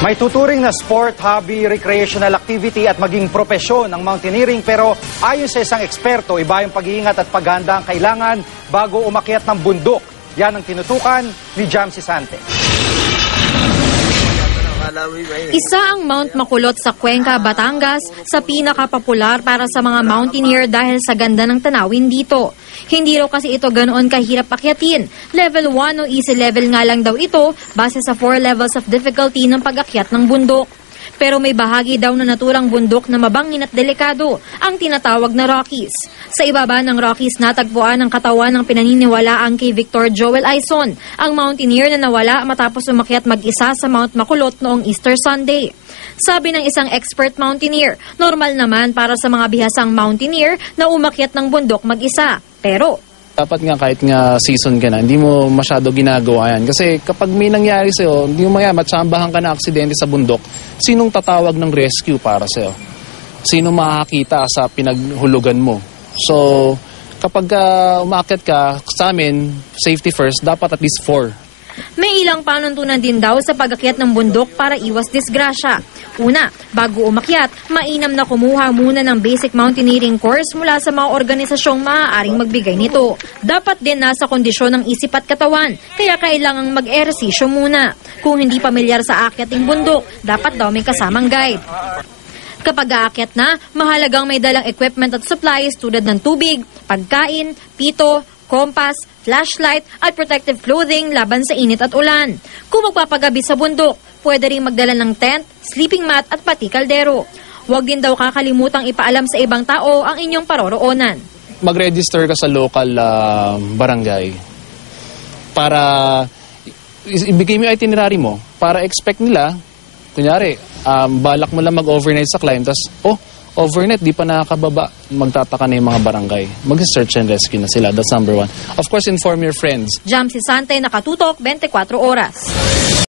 May tuturing na sport, hobby, recreational activity at maging propesyon ang mountaineering, pero ayon sa isang eksperto, iba yung pag-iingat at paghahanda ang kailangan bago umakyat ng bundok. Yan ang tinutukan ni Jamsi Sante. Isa ang Mount Makulot sa Cuenca, Batangas, sa pinakapopular para sa mga mountaineer dahil sa ganda ng tanawin dito. Hindi raw kasi ito ganoon kahirap akyatin. Level 1 o easy level nga lang daw ito base sa 4 levels of difficulty ng pag-akyat ng bundok. Pero may bahagi daw na naturang bundok na mabangin at delikado, ang tinatawag na Rockies. Sa ibaba ng Rockies, natagpuan ang katawan ng pinaniniwalaang kay Victor Joel Aison, ang mountaineer na nawala matapos umakyat mag-isa sa Mount Makulot noong Easter Sunday. Sabi ng isang expert mountaineer, normal naman para sa mga bihasang mountaineer na umakyat ng bundok mag-isa. Pero dapat nga kahit nga season ka na, hindi mo masyado ginagawa yan. Kasi kapag may nangyari sa'yo, hindi mo matsambahan ka na aksidente sa bundok, sinong tatawag ng rescue para sa'yo? Sino makakita sa pinaghulugan mo? So, kapag umakyat ka, sa amin, safety first, dapat at least 4. May ilang panuntunan din daw sa pag-akyat ng bundok para iwas disgrasya. Una, bago umakyat, mainam na kumuha muna ng basic mountaineering course mula sa mga organisasyong maaaring magbigay nito. Dapat din nasa kondisyon ng isip at katawan, kaya kailangang mag-ehersisyo muna. Kung hindi pamilyar sa akyating bundok, dapat daw may kasamang guide. Kapag aakyat na, mahalagang may dalang equipment at supplies tulad ng tubig, pagkain, pito, kompas, flashlight at protective clothing laban sa init at ulan. Kung magpapagabi sa bundok, pwede rin magdala ng tent, sleeping mat at pati kaldero. Huwag din daw kakalimutang ipaalam sa ibang tao ang inyong paroroonan. Mag-register ka sa local barangay para ibigay mo yung itinerary mo para expect nila, kunyari, balak mo lang mag-overnight sa climb, tas overnight, di pa nakakababa, magtataka na yung mga barangay. Mag-search and rescue na sila. That's number 1. Of course, inform your friends. Jamsi Sante, Nakatutok, 24 Oras.